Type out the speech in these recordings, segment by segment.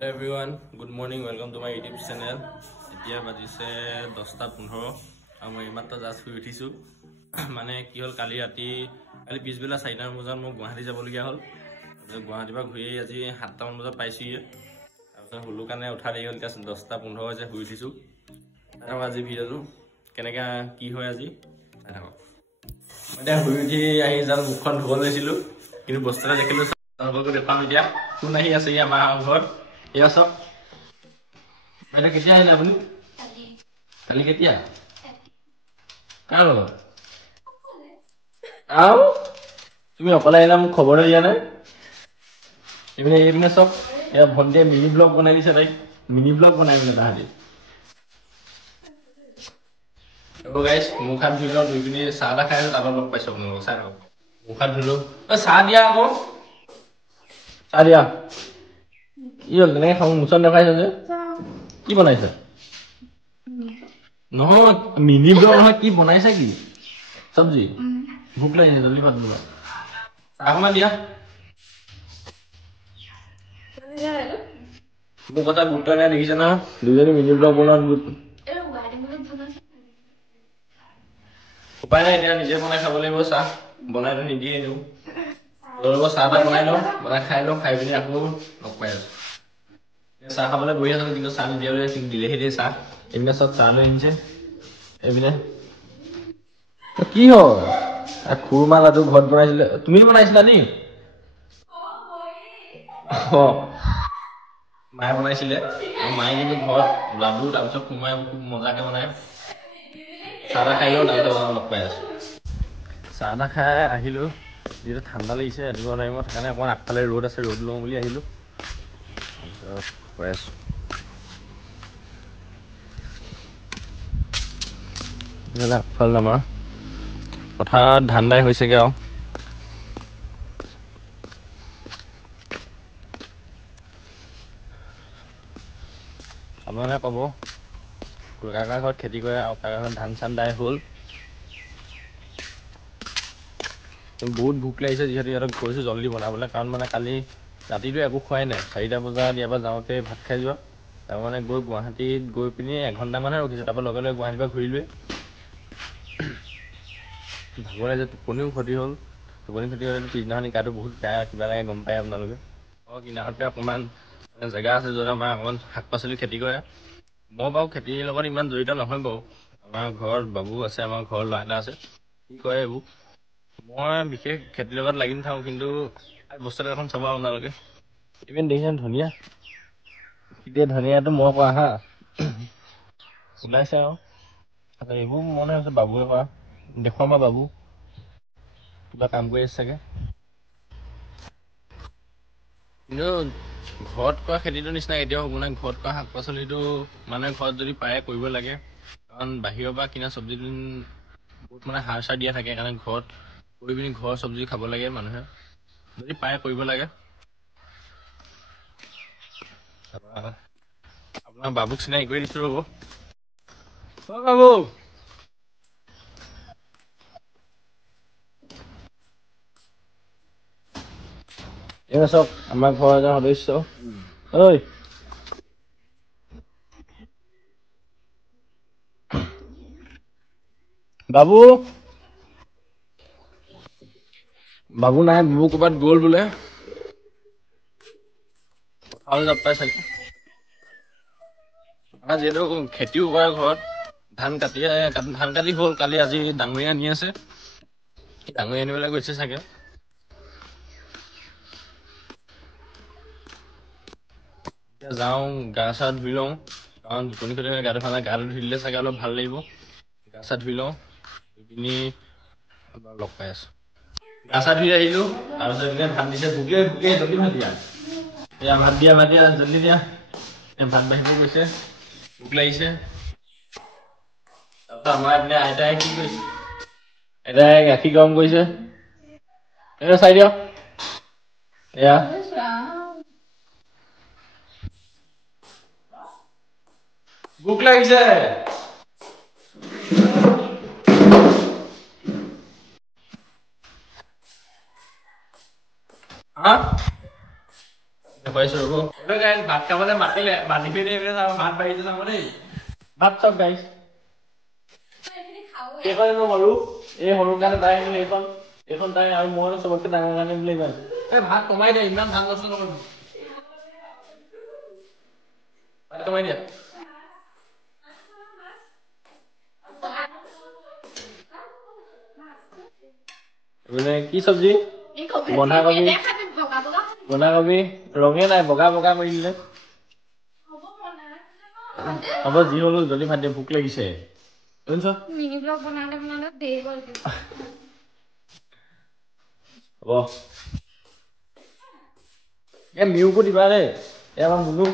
Hello everyone, good morning, welcome to my YouTube channel. এতিয়া বাজিছে 10:15 আৰু মই মাত্ৰ জাষ্ট শুই উঠিছো মানে কি হ'ল কালি পিছবেলা 4টা বজাত মই গুৱাহাটী যাবলগীয়া হ'ল গুৱাহাটীৰ পৰা ঘূৰি আজি 7টা বজাত পাইছোয়ে তাৰপিছত হলো কাৰণে উঠা দেৰি হ'ল 10:15 হৈছে শুই উঠিছো আৰু আজি ভিডিঅ'টো কেনেকা কি হয় আজি চাই থাকক মই শুই উঠি আহি যাম মুখখন ধুব লৈছিলো কিন্তু বস্তুটা দেখিলো আপোনালোকক দেখাম এতিয়া কোন আহি আছে আমাৰ ঘৰত এয়া সব এটা কেতিয়া আহিলা আপুনি কালি কেতিয়া কাৰ লগত আও তুমি অকলে আহিলা মোক খবৰ দিয়া নাই এইপিনে সব এয়া ভন্টিয়ে মিনি ব্লগ বনাই দিছে তাই মিনি ব্লগ বনাই দিলে তাহাঁতি তো গাইস মুখাত ধুলো দুই পিনি চাহ খাই তালত লগ পাইছো আপোনালোক চাই থাকক মুখাত ধুলো চাহ দিয়া আকৌ চাহ দিয়া কি হ'ল তেনেকে খাওঁ মুচন দেখাইছে যে কি বনাইছে নহয় মিনি ব্লগ নহয় কি বনাইছে কি সবজি ভুক লাগিছে জলদি ভাত বনোৱা চাহমান দিয়া মোৰ কথা গুৰুত্ব নাই দেখিছে না দুজনী মিনি ব্লগ বনোৱা উপায় নাই এতিয়া নিজে বনাই খাব লাগিব চাহ বনাইতো নিদিয়ে এনেও ৰ'ব চাহ বনাই লওঁ বনাই খাই লওঁ খাই পিনি আকৌ লগ পাই আছো চাহ খাবলৈ বহি আছো কিন্তু চাহ নিদিয়াবলৈ দিলেহে দিয়ে চাহ এইপিনে চব চাহ লৈ আনিছে এইপিনে কি হ'ল খুৰমা লাডু ঘৰত বনাইছিলে তুমি বনাইছিলা নি মায়ে বনাইছিলে আৰু মায়ে কিন্তু ঘৰত লাডু তাৰপিছত খুৰমাই খুব মজাকে বনায় চাহ খাই লওঁ তাৰপিছত লগ পাই আছো চাহ খাই আহিলো যিটো ঠাণ্ডা লাগিছে ৰাতিপুৱা টাইমত সেইকাৰণে অকণমান আগফালে ৰ'দ আছে ৰ'দ লওঁ বুলি আহিলো কৈ আছো আগফাল আমাৰ পথাৰত ধান দাই হৈছেগে আৰু আপোনালোকে ক'ব কাকা ঘৰত খেতি কৰে আৰু কাকা ঘৰত ধান চান দাই হ'ল বহুত ভোক লাগিছে যিহেতু ইহঁতক কৈছোঁ জল্দি বনাবলৈ কাৰণ মানে কালি ৰাতিটো একো খোৱাই নাই 4টা বজাত ইয়াৰ পৰা যাওঁতে ভাত খাই যোৱা তাৰমানে গৈ গুৱাহাটীত গৈ পিনি এঘণ্টামানহে ৰখিছোঁ তাৰপৰা লগে লগে গুৱাহাটীৰ পৰা ঘূৰিলোৱে ভাগৰ লাগিছে টোপনিও ক্ষতি হ'ল টোপনি ক্ষতি হ'লে পিছদিনাখনি গাটো বহুত বেয়া কিবা লাগে গম পায় আপোনালোকে কিনাৰতে অকণমান জেগা আছে য'ত আমাৰ অকণমান শাক পাচলি খেতি কৰে মই বাৰু খেতিৰ লগত ইমান জড়িত নহয় বাৰু আমাৰ ঘৰত বাবু আছে আমাৰ ঘৰৰ ল'ৰা এটা আছে কি কৰে এইবোৰ মই বিশেষ খেতিৰ লগত লাগি নাথাকোঁ কিন্তু বস্তু এটা এখন চাব আপোনালোকে ইভেন দেখিছেনে ধনিয়া এতিয়া ধনিয়াটো মই কৰা হা ওলাইছে আৰু এইবোৰ মনে হৈছে বাবুৱে কৰা দেখুৱাম আৰু বাবু কিবা কাম কৰি আছে চাগে কিন্তু ঘৰত কৰা খেতিটোৰ নিচিনা এতিয়াও হ'ব নাই ঘৰত কৰা শাক পাচলিটো মানুহে ঘৰত যদি পাৰে কৰিব লাগে কাৰণ বাহিৰৰ পৰা কিনা চব্জিটো বহুত মানে সাৰ চাৰ দিয়া থাকে কাৰণে ঘৰত কৰি পিনি ঘৰৰ চব্জি খাব লাগে মানুহে যদি পাৰে কৰিব লাগে আপোনাৰ বাবুক চিনাকি কৰি দিছো ৰ'ব বাবু এই চব আমাৰ ঘৰৰ এজন সদস্য ঐ বাবু বাবু নাই বাবু ক'ৰবাত গ'ল বোলে পথাৰলৈ যাব পাই চাগে যিহেতু খেতিও কৰে ঘৰত ধান কাটি হ'ল কালি আজি ডাঙৰি আনি আছে ডাঙৰি আনিবলৈ গৈছে চাগে এতিয়া যাওঁ গা চা ধুই লওঁ কাৰণ টোপনি ক্ষতি গাটো ভাল নাই গাটো ধুই দিলে চাগে অলপ ভাল লাগিব গা চা ধুই লওঁ ধুই পিনি লগ পাই আছো গা চা ধুই আহিলো তাৰপিছত ভাত দিছে ভোকে জলদি ভাত দিয়া এয়া ভাত দিয়া জলদি দিয়া ভাত বাঢ়িব গৈছে ভোক লাগিছে তাৰপিছত আমাৰ এইপিনে আইতাই কি কৰিছে আইতাই গাখীৰ গৰম কৰিছে চাই দিয়ক এয়া ভোক লাগিছে পাইছো ৰ'ব ভাত খাবলৈ মাতিলে বান্ধি পিনে ভাত বাঢ়িছে চাব দেই ভাত চব গাইছ এইখন মই সৰু এই সৰু কাৰণে তাই আহিলে এইখন তাই আৰু মই চবতকে ডাঙৰ কাৰণে বুলি কয় এই ভাত কমাই দে ইমান ধান নষ্ট নকৰিবি ভাত কমাই দিয়া মানে কি চব্জি বন্ধাকবি ৰঙে নাই বগা বগা কৰি দিলে হ'ব যি হলো জলদি ভাত দিয়ে ভোক লাগিছে হ'ব এ মিউকো দিবা দেই এবাৰ মুনু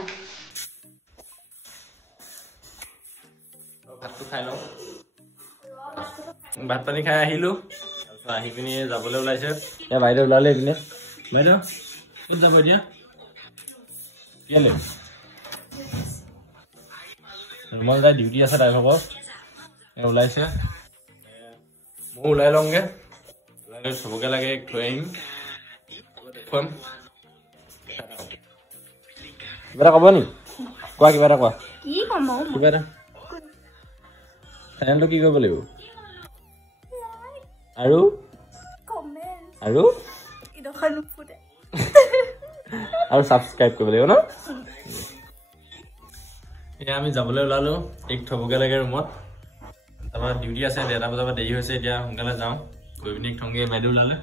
ভাতটো খাই লওঁ ভাত পানী খাই আহিলো তাৰপিছত আহি পিনি যাবলৈ ওলাইছে এ বাইদেউ ওলালে এইপিনে বাইদেউ ক'ত যাব এতিয়া কেলে ৰুমাল যাই ডিউটি আছে তাই ভাগৰ ওলাইছে মই ওলাই লওঁগে ওলাই লৈ চবকে লাগে থৈ আহিম দেখুৱাম কিবা এটা ক'ব নি কোৱা কিবা এটা কোৱা কিবা এটা চেনেলটো কি কৰিব লাগিব আৰু আৰু আৰু সাবস্ক্ৰাইব কৰিব লাগিব ন এতিয়া আমি যাবলৈ ওলালো ঠিক থবগে লাগে ৰুমত তাৰপৰা ডিউটি আছে 1:30 বজাৰ পৰা দেৰি হৈছে এতিয়া সোনকালে যাওঁ গৈ পিনি থংগে বাইদেউ ওলালে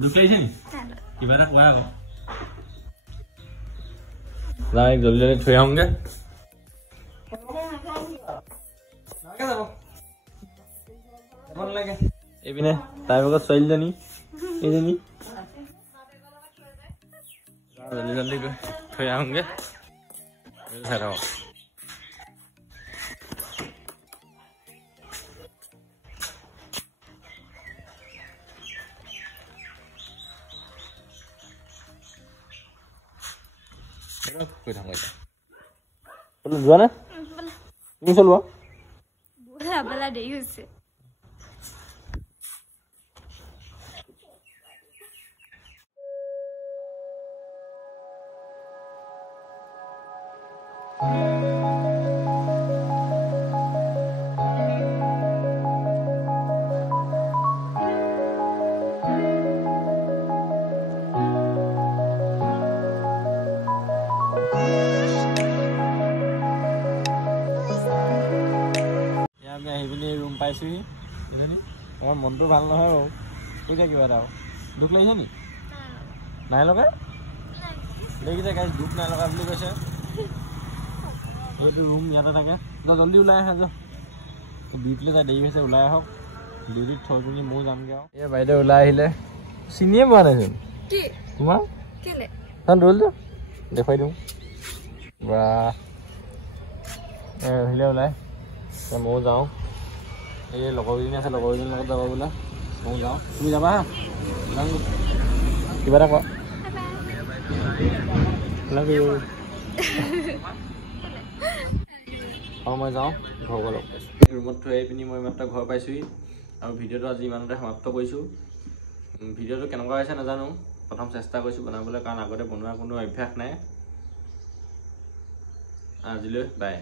দুখ লাগিছে নি কিবা এটা কোৱা আকৌ যাই জলদি জলদি থৈ আহোঁগে এইপিনে তাই ভাগত ছোৱালীজনী এইজনী জলদি জলদি গৈ থৈ আহোঁগে চাই থাকক যোৱা নে তুমি চলোৱা দেৰি হৈছে ৰুম পাইছোহি আমাৰ মনটো ভাল নহয় বাৰু এতিয়া কিবা এটা দুখ লাগিছে নি নাই লগা দেখিছে গাইছ দুখ নাই লগা বুলি কৈছে এইটো ৰুম ইয়াতে থাকে জলদি ওলাই আহা যা ডিউটিলৈ যাই দেৰি হৈছে ওলাই আহক ডিউটিত থৈ পিনি ময়ো যামগৈ আৰু এই বাইদেউ ওলাই আহিলে চিনিয়ে পোৱা নাইচোন তোমাৰ দৌল যা দেখুৱাই দিওঁ বা আহিলে ওলাই ময়ো যাওঁ এই লগৰজনী আছে লগৰজনীৰ লগত যাব বোলে ময়ো যাওঁ তুমি যাবা হা কিবা এটা কোৱা আৰু মই যাওঁ ঘৰ লগ পাইছোঁ ৰুমত থৈ আহি পিনি মই মাত্ৰ ঘৰ পাইছোঁহি আৰু ভিডিঅ'টো আজি ইমানতে সমাপ্ত কৰিছোঁ ভিডিঅ'টো কেনেকুৱা হৈছে নাজানো প্ৰথম চেষ্টা কৰিছোঁ বনাবলৈ কাৰণ আগতে বনোৱা কোনো অভ্যাস নাই আজিলৈ বাই